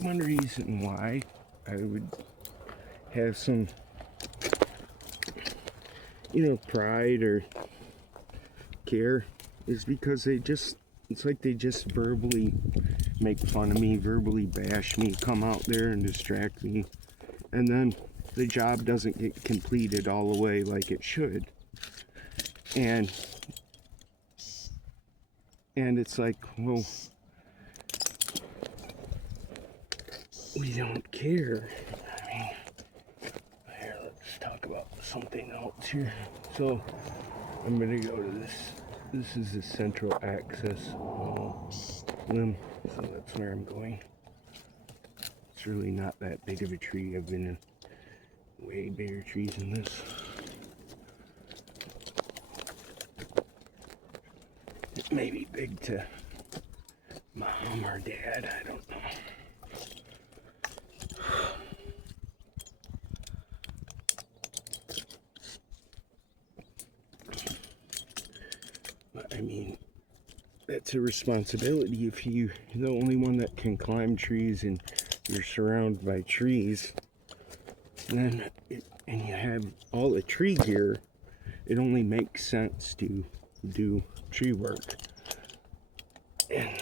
one reason why I would have some, pride or care is because it's like they just verbally make fun of me, verbally bash me, come out there and distract me, and then the job doesn't get completed all the way like it should. And it's like, well, we don't care. I mean, here, let's talk about something else here. So, I'm gonna go to this. This is the central access limb, so that's where I'm going. It's really not that big of a tree. I've been in way bigger trees than this. It may be big to mom or dad, I don't know. But I mean, that's a responsibility if you're the only one that can climb trees and you're surrounded by trees. And you have all the tree gear, it only makes sense to do tree work. And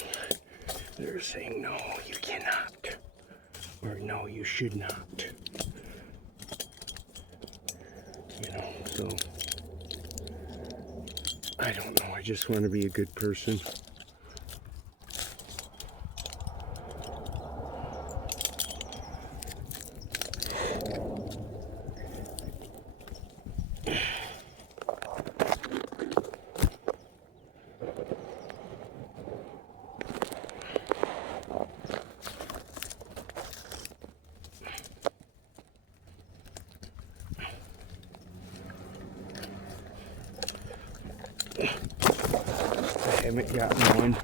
they're saying, no, you cannot, or no, you should not. So I don't know, I just want to be a good person. I haven't gotten one.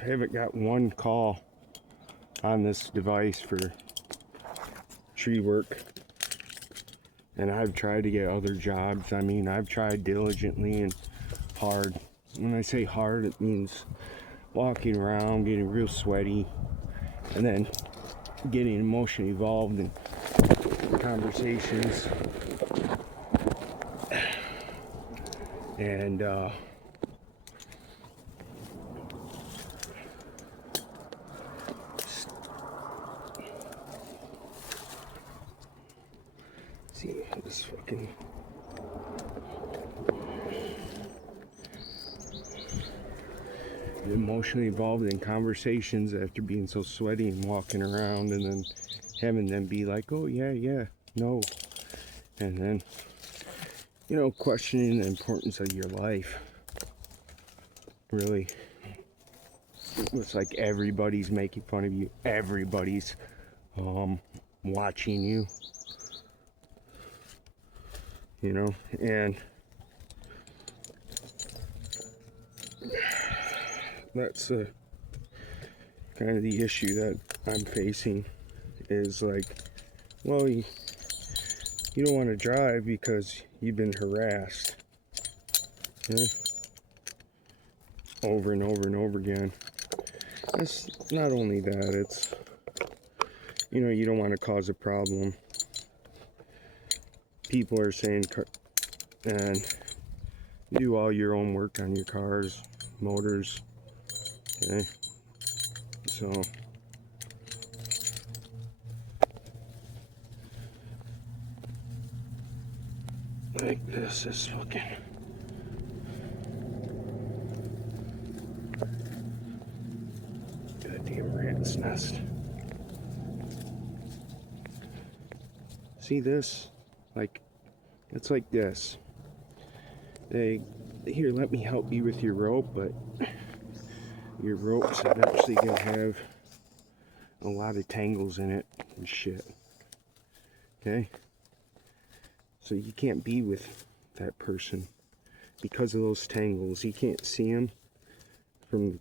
I haven't got one call on this device for tree work. And I've tried to get other jobs. I mean, I've tried diligently and hard. When I say hard, it means walking around, getting real sweaty, and then getting emotionally involved in conversations. And see this fucking emotionally involved in conversations after being so sweaty and walking around, and then having them be like, oh yeah, no, and then questioning the importance of your life. Really, it's like everybody's making fun of you, everybody's watching you, and that's kind of the issue that I'm facing, is like, well, you don't want to drive because you've been harassed, over and over and over again. It's not only that, it's, you don't want to cause a problem. People are saying, and you do all your own work on your cars, motors, okay? So, like this is fucking goddamn rat's nest. See this? Like, it's like this. Here, let me help you with your rope, but your rope's eventually gonna have a lot of tangles in it and shit. Okay? So you can't be with that person because of those tangles. You can't see them from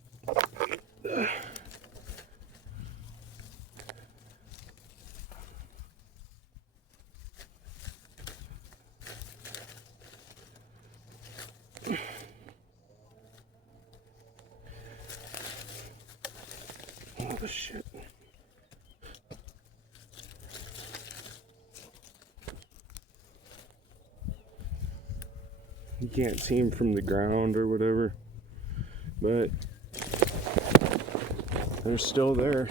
Oh shit. You can't see them from the ground or whatever, but they're still there.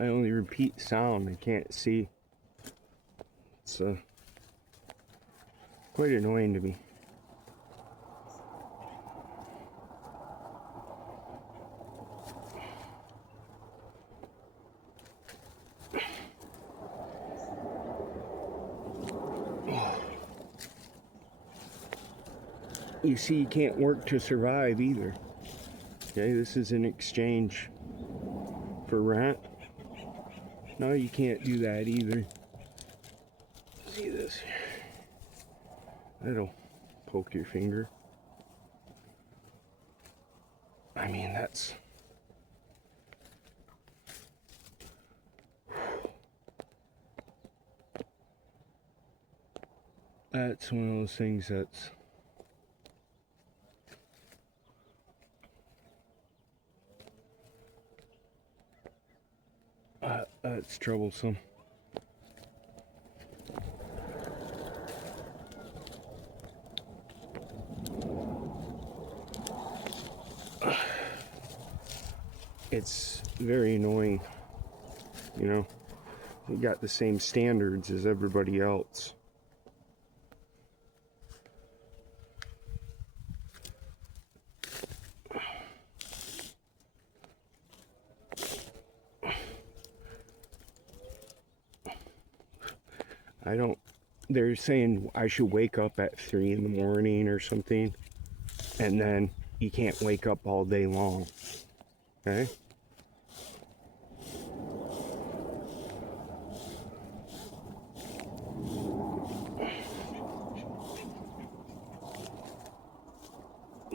I only repeat sound, I can't see. It's quite annoying to me. You see, you can't work to survive either. Okay, this is an exchange for rent. No, you can't do that either. See this? That'll poke your finger. I mean, that's... That's one of those things that's... That's troublesome. It's very annoying, you know. You got the same standards as everybody else. They're saying I should wake up at 3 in the morning or something, and then you can't wake up all day long, okay?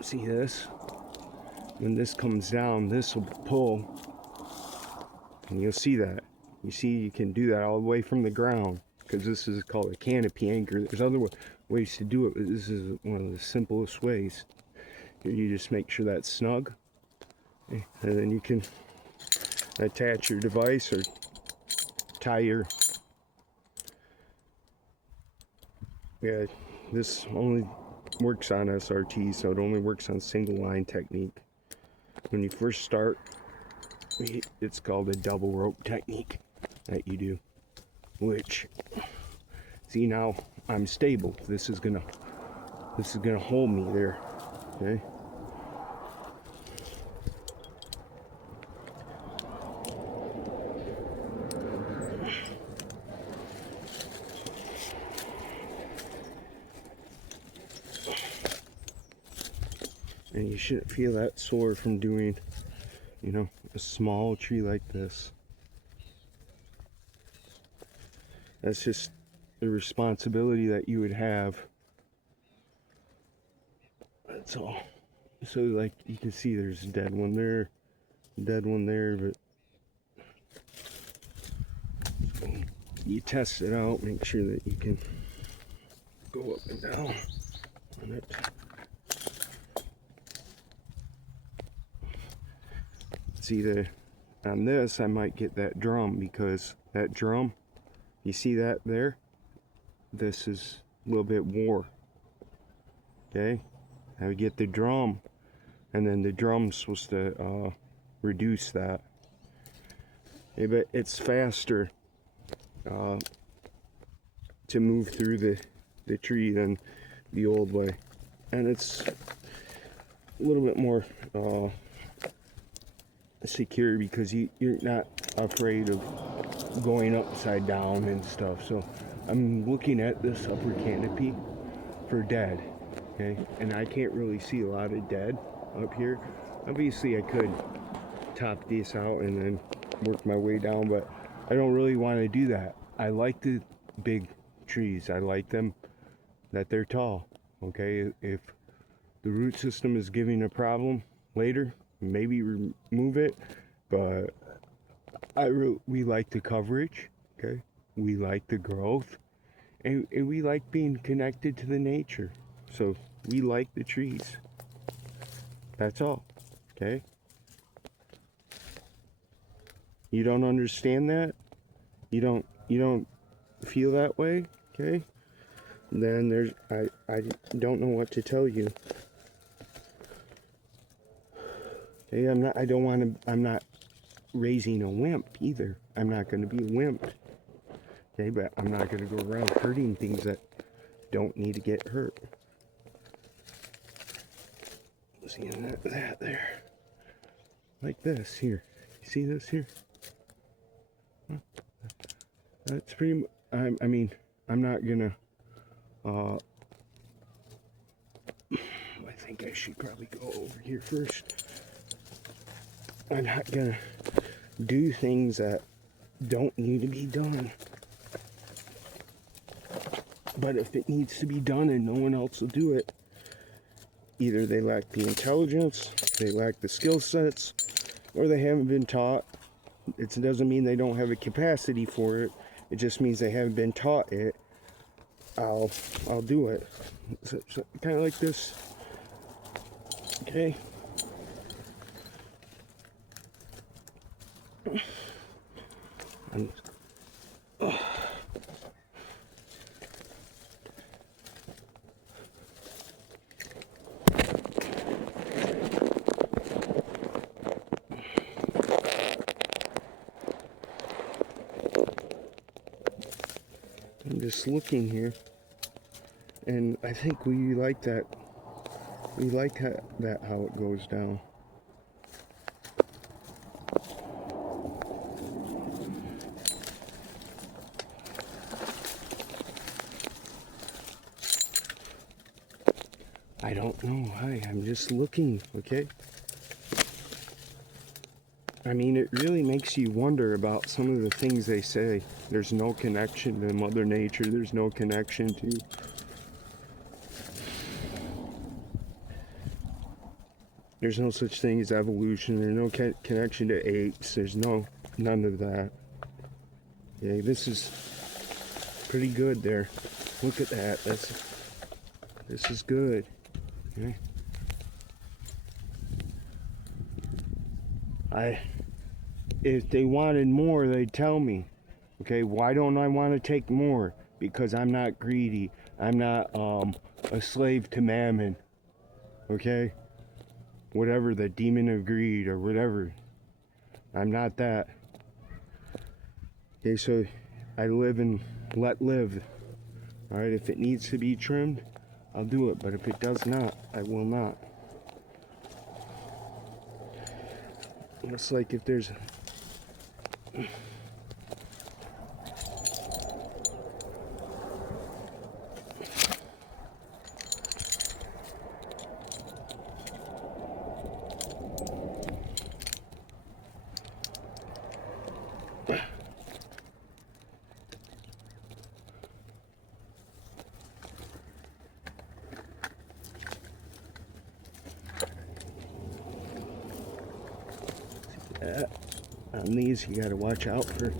See this? When this comes down, this will pull, and you'll see that. You see, you can do that all the way from the ground, because this is called a canopy anchor. There's other ways to do it, but this is one of the simplest ways. Here you just make sure that's snug, and then you can attach your device or tie your... Yeah, this only works on SRT, so it only works on single line technique. When you first start, it's called a double rope technique that you do, which, see, now I'm stable. This is gonna hold me there, okay? And you shouldn't feel that sore from doing, you know, a small tree like this. That's just the responsibility that you would have. That's all. So, like, you can see there's a dead one there, but you test it out, make sure that you can go up and down on it. See, on this I might get that drum, because that drum, you see that there? This is a little bit wore. Okay? Now we get the drum, and then the drum's supposed to reduce that. Yeah, but it's faster to move through the tree than the old way. And it's a little bit more secure, because you're not afraid of going upside down and stuff. So I'm looking at this upper canopy for dead, okay? And I can't really see a lot of dead up here. Obviously I could top this out and then work my way down, but I don't really want to do that. I like the big trees. I like them that they're tall, okay? If the root system is giving a problem later, maybe remove it, but we like the coverage, okay? We like the growth, and we like being connected to the nature. So we like the trees. That's all, okay? You don't understand that? You don't feel that way, okay? Then I don't know what to tell you. Okay, I'm not raising a wimp either. I'm not going to be a wimp. Okay, but I'm not going to go around hurting things that don't need to get hurt. See that there. Like this here. You see this here? That's pretty I mean, I'm not gonna I think I should probably go over here first. I'm not gonna do things that don't need to be done. But if it needs to be done and no one else will do it, either they lack the intelligence, they lack the skill sets, or they haven't been taught. It doesn't mean they don't have a capacity for it. It just means they haven't been taught it. I'll do it. So kind of like this. Okay. I'm just looking here, and I think we like that. We like that how it goes down. I don't know why. I'm just looking, okay? I mean, it really makes you wonder about some of the things they say. There's no connection to Mother Nature. There's no connection to... There's no such thing as evolution. There's no connection to apes. There's none of that. Okay, this is pretty good there. Look at that. This is good. Okay. If they wanted more, they'd tell me. Okay, why don't I want to take more? Because I'm not greedy. I'm not a slave to mammon. Okay? Whatever, the demon of greed or whatever. I'm not that. Okay, so I live and let live. Alright, if it needs to be trimmed, I'll do it. But if it does not, I will not. It's like if there's... on these, you gotta watch out for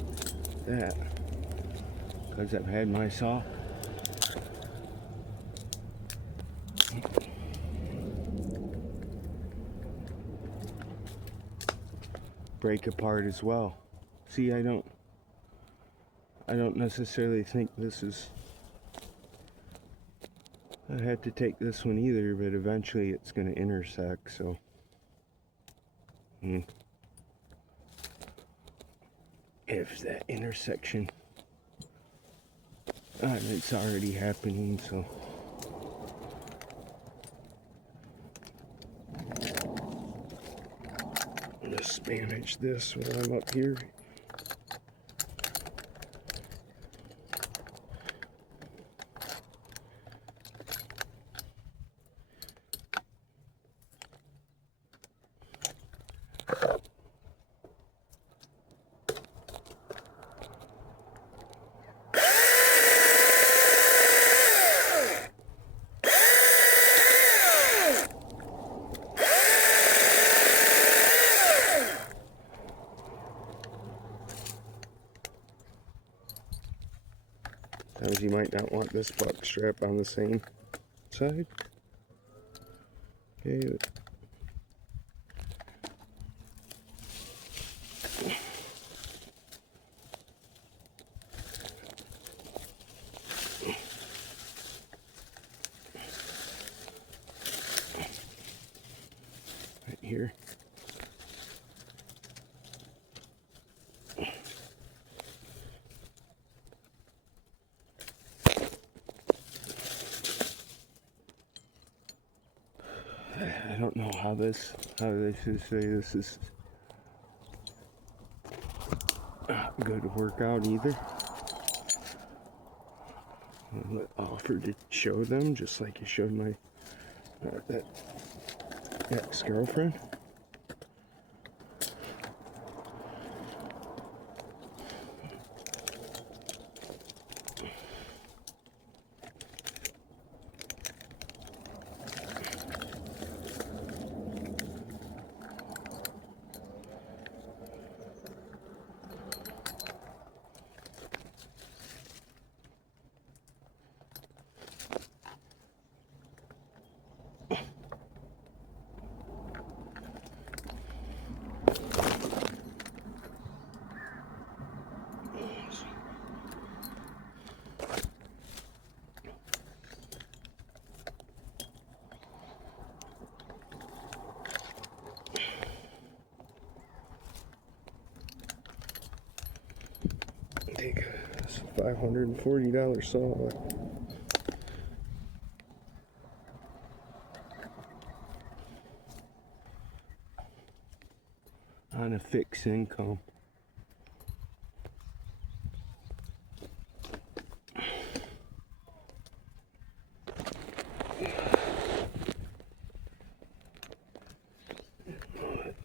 that, because I've had my saw break apart as well. See, I don't necessarily think this is... I have to take this one either, but eventually it's going to intersect, so... If that intersection... it's already happening, so... Just manage this when I'm up here. might not want this buck strap on the same side. Okay. Right here. I don't know how they should say this is good to work out either. I offered to show them just like you showed my that ex-girlfriend. Take a $540 saw. On a fixed income.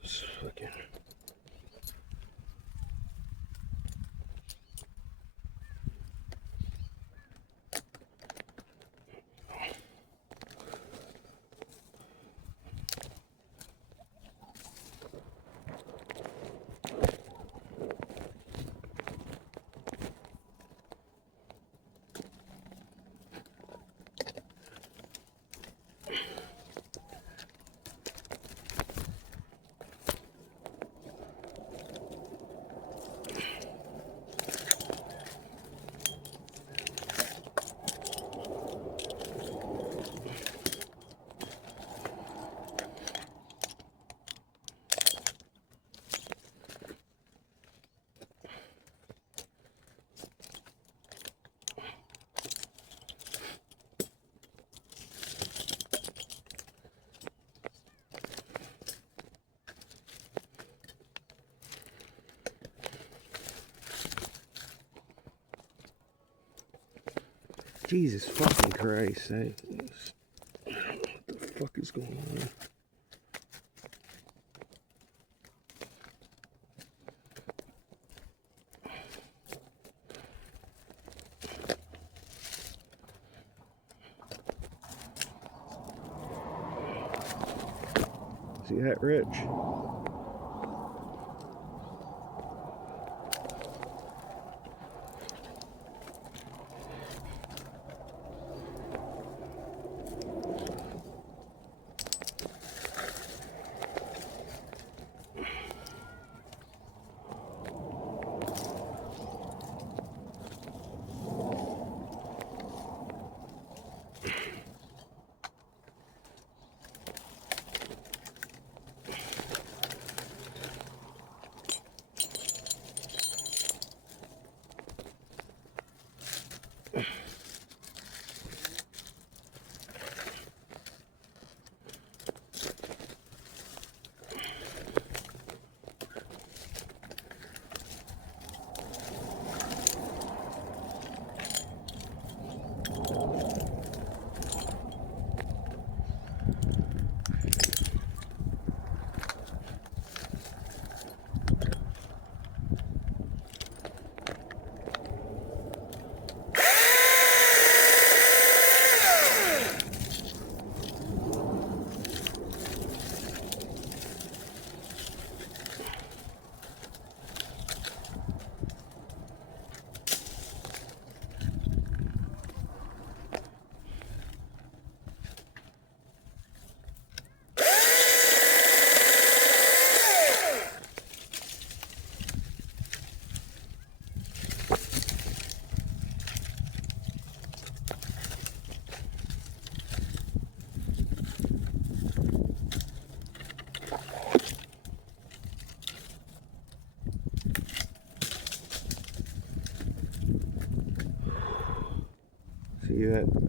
It's fucking. Jesus fucking Christ. I don't know what the fuck is going on. See that, Rich?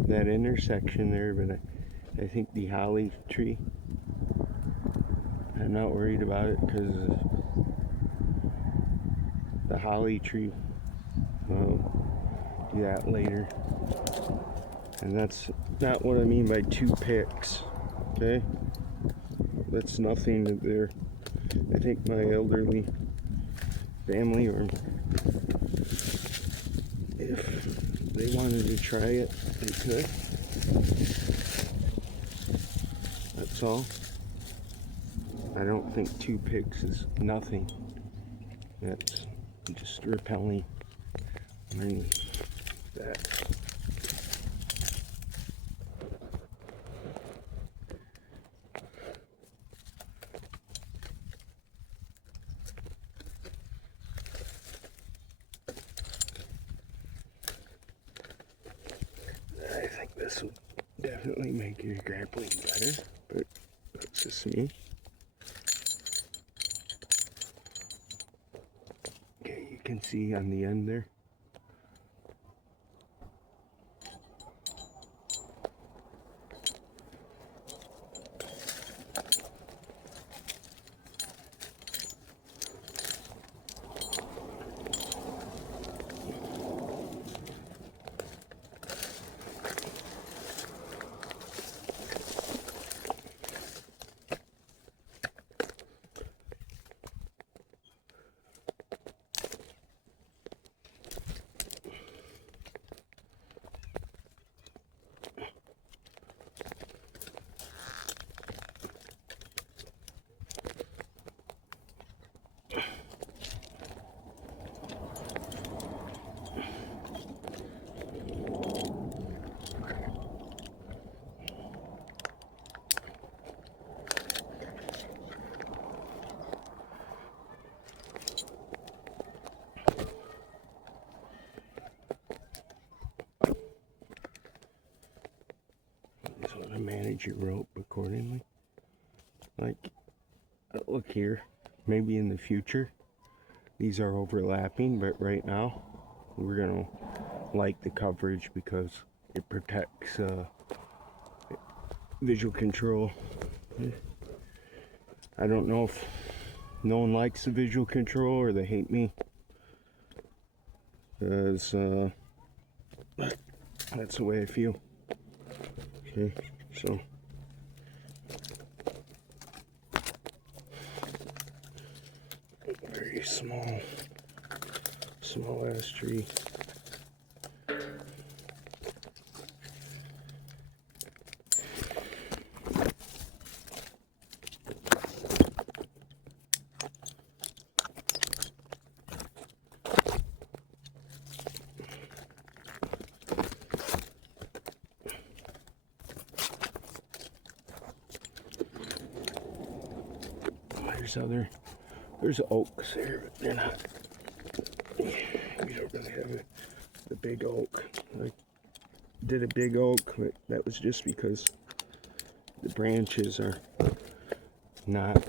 that intersection there, but I think the holly tree, I'm not worried about it because the holly tree, do that later. And that's not what I mean by 2 picks, okay? That's nothing that they're, I think my elderly family, or if they wanted to try it, they could. That's all. I don't think 2 picks is nothing. That's just repelling. I mean, that. I think this will definitely make your grappling better, but that's just me. Okay, you can see on the end there. To manage your rope accordingly. Like, look here, maybe in the future these are overlapping, but right now we're gonna like the coverage because it protects visual control. I don't know if no one likes the visual control or they hate me, because that's the way I feel. Okay, so very small ass tree. There's oaks there, but they're not, we don't really have the big oak. I did a big oak, but that was just because the branches are not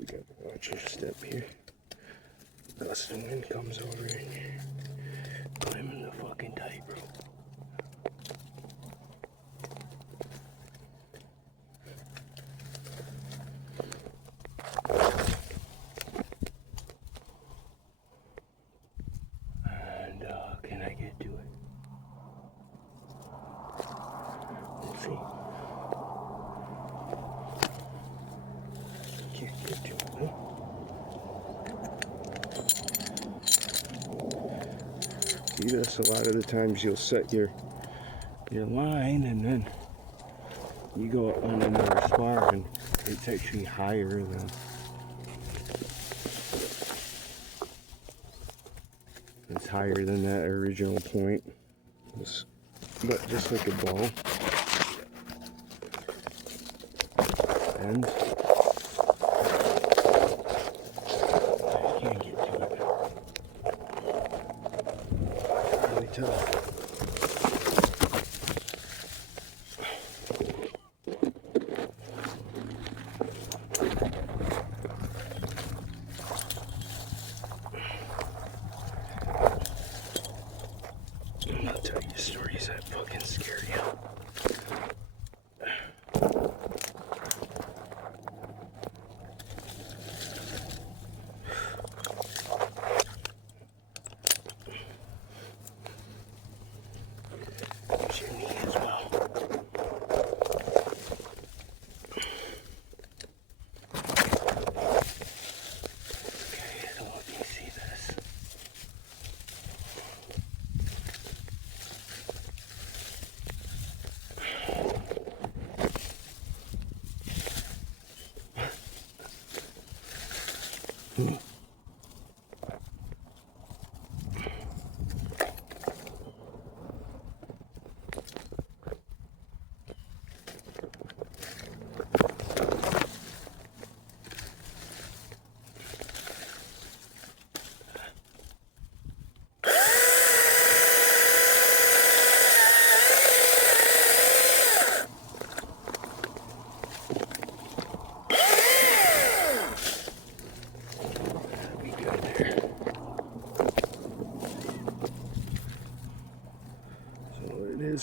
we got to watch your step here. Gust of wind comes over and you're climbing the fucking tightrope. And can I get to it? Let's see. Can't get to it, huh? See this a lot of the times. You'll set your line and then you go up on another spar and it's actually higher than that original point. But just like a ball. And I can't get to it. Really tough.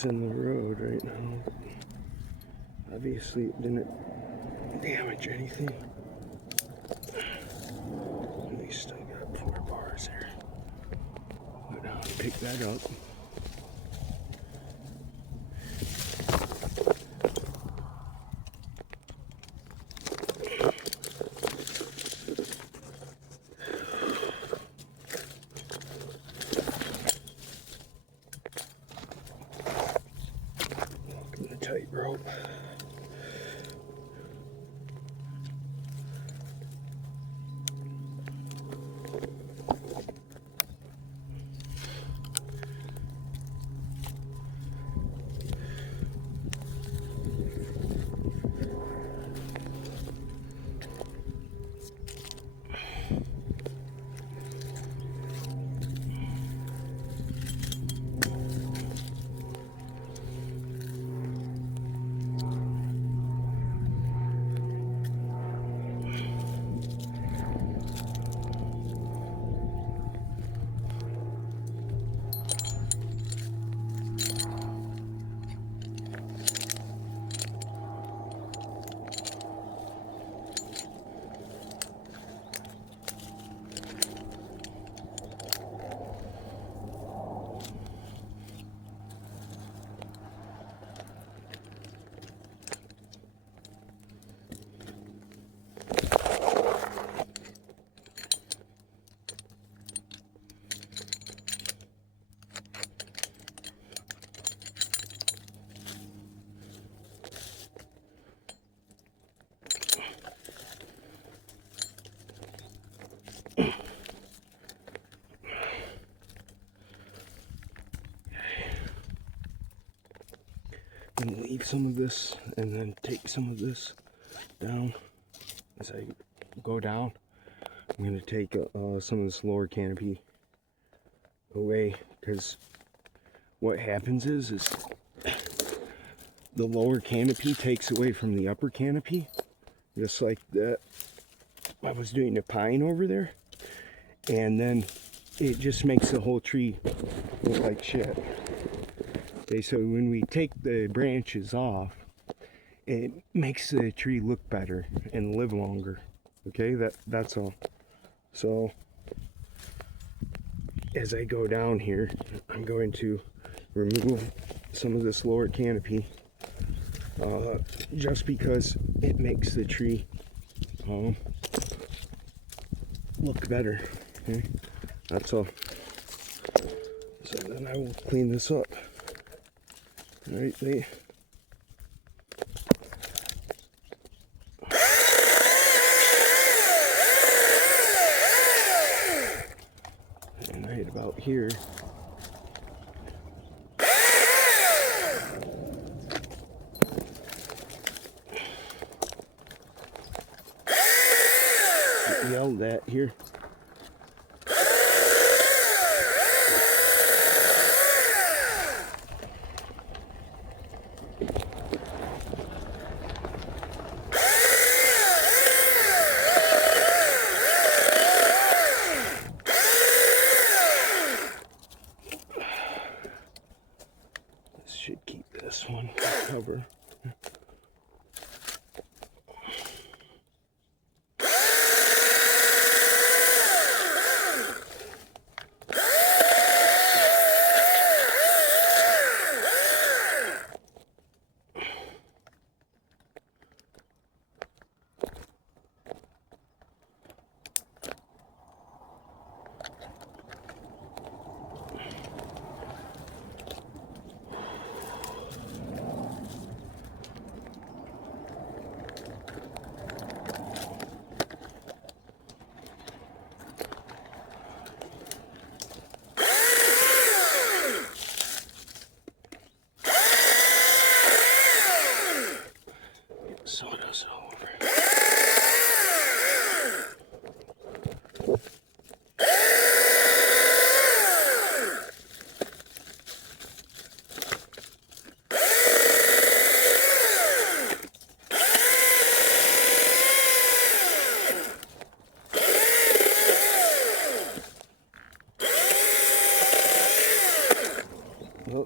In the road right now. Obviously it didn't damage anything. And they still got 4 bars there. Go down and pick that up. Tightrope. And leave some of this and then take some of this down as I go down. I'm going to take some of this lower canopy away, because what happens is the lower canopy takes away from the upper canopy, just like that I was doing the pine over there, and then it just makes the whole tree look like shit. Okay, so when we take the branches off, it makes the tree look better and live longer. Okay, that's all. So as I go down here, I'm going to remove some of this lower canopy, just because it makes the tree look better. Okay, that's all. So then I will clean this up. All right, and right about here. Yelled at here. Should keep this one cover. Oh.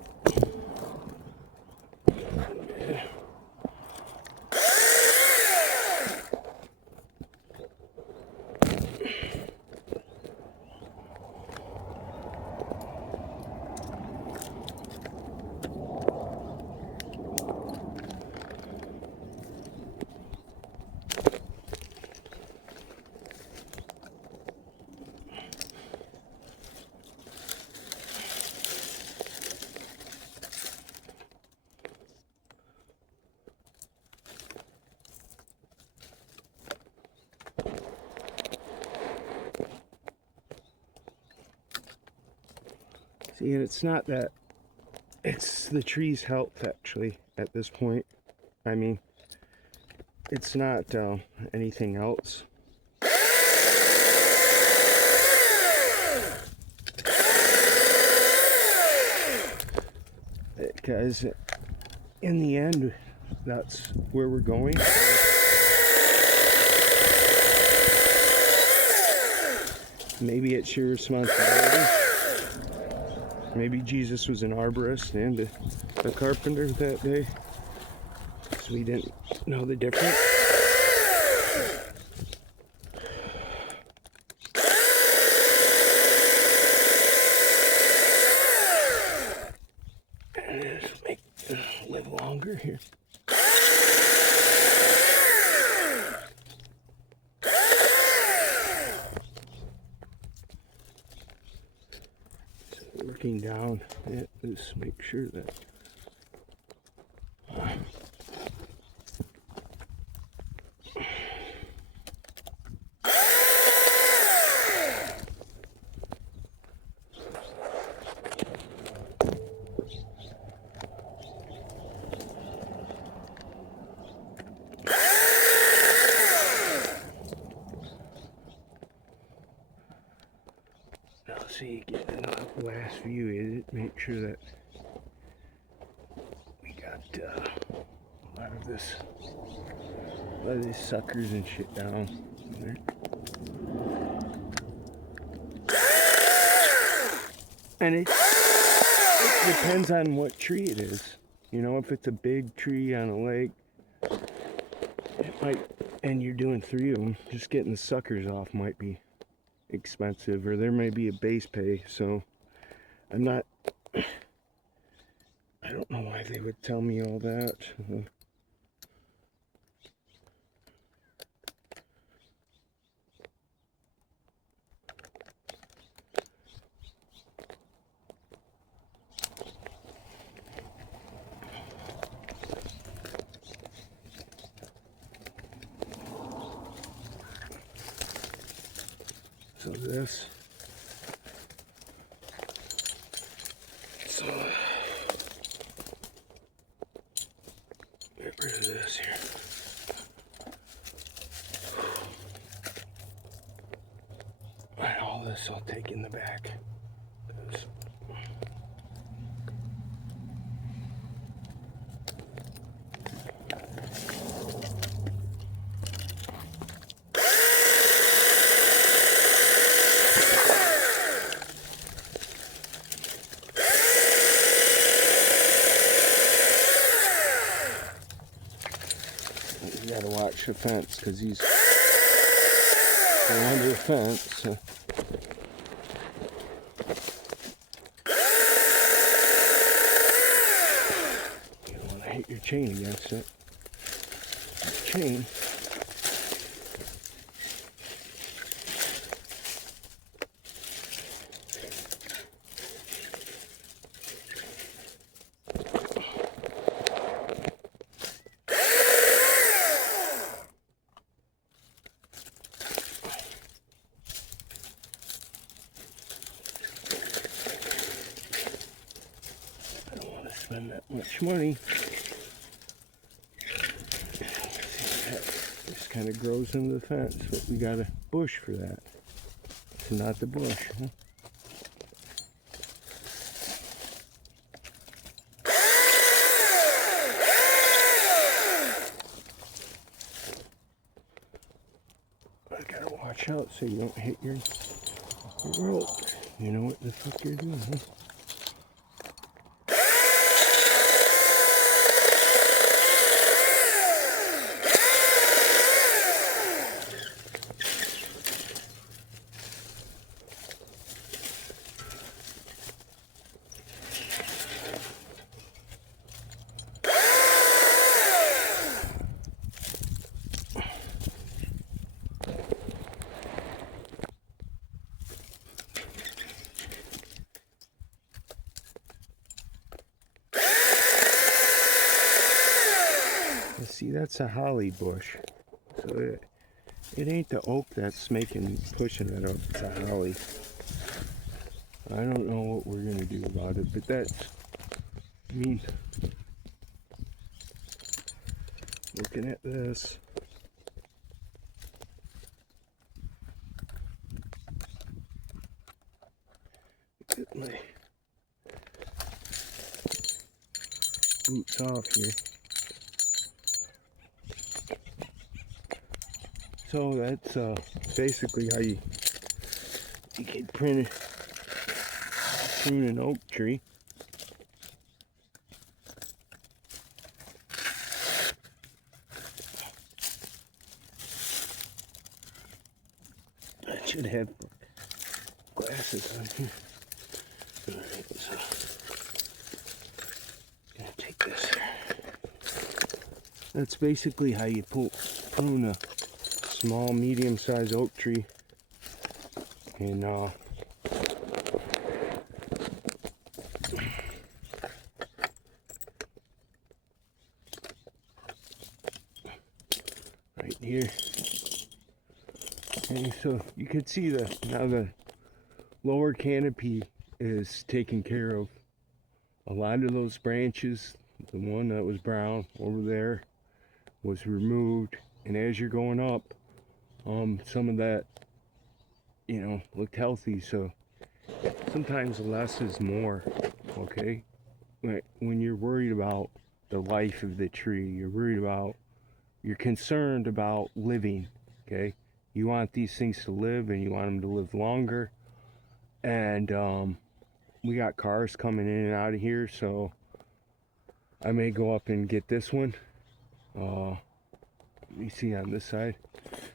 See, and it's not that, it's the tree's health actually at this point. I mean, it's not anything else. Because in the end, that's where we're going. Maybe it's your responsibility. Maybe Jesus was an arborist and a carpenter that day, so we didn't know the difference. And just make live longer here. Working down, just make sure that now see, get the last view in it, make sure that we got a lot of these suckers and shit down there. And it depends on what tree it is. You know, if it's a big tree on a lake, it might, and you're doing 3 of them, just getting the suckers off might be expensive, or there may be a base pay. So I'm not, I don't know why they would tell me all that. So this, so get rid of this here. And all this I'll take in the back. You gotta watch the fence because he's under the fence. So. You don't want to hit your chain against it. Chain. Spend that much money. Just kind of grows into the fence, but we got a bush for that. It's not the bush, huh? I gotta watch out so you don't hit your rope. You know what the fuck you're doing, huh? See, that's a holly bush. So it ain't the oak that's pushing it up. It's a holly. I don't know what we're gonna do about it, but that's, I mean, looking at this. Get my boots off here. So that's basically how you can prune an oak tree. I should have glasses on here. Alright, so I'm gonna take this. That's basically how you prune a small, medium-sized oak tree. And right here. Okay, so you can see now the lower canopy is taken care of. A lot of those branches, the one that was brown over there, was removed, and as you're going up, some of that, looked healthy. So sometimes less is more. Okay, when you're worried about the life of the tree, you're concerned about living. Okay, you want these things to live, and you want them to live longer. And we got cars coming in and out of here, so I may go up and get this one. Let me see on this side.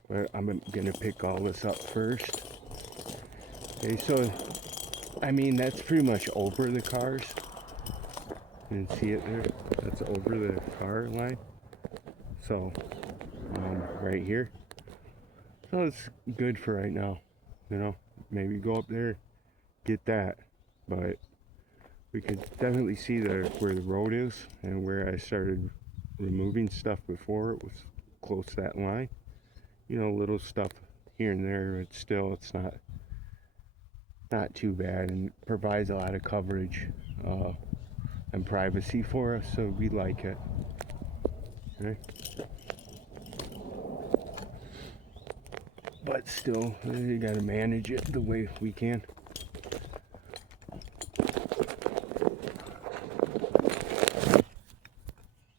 But I'm gonna pick all this up first. Okay, so I mean, that's pretty much over the cars. You can see it there. That's over the car line. So right here. So it's good for right now. Maybe go up there, get that. But we could definitely see where the road is, and where I started removing stuff before it was close to that line. Little stuff here and there, but still it's not too bad, and provides a lot of coverage and privacy for us, so we like it. Okay? But still, you gotta manage it the way we can.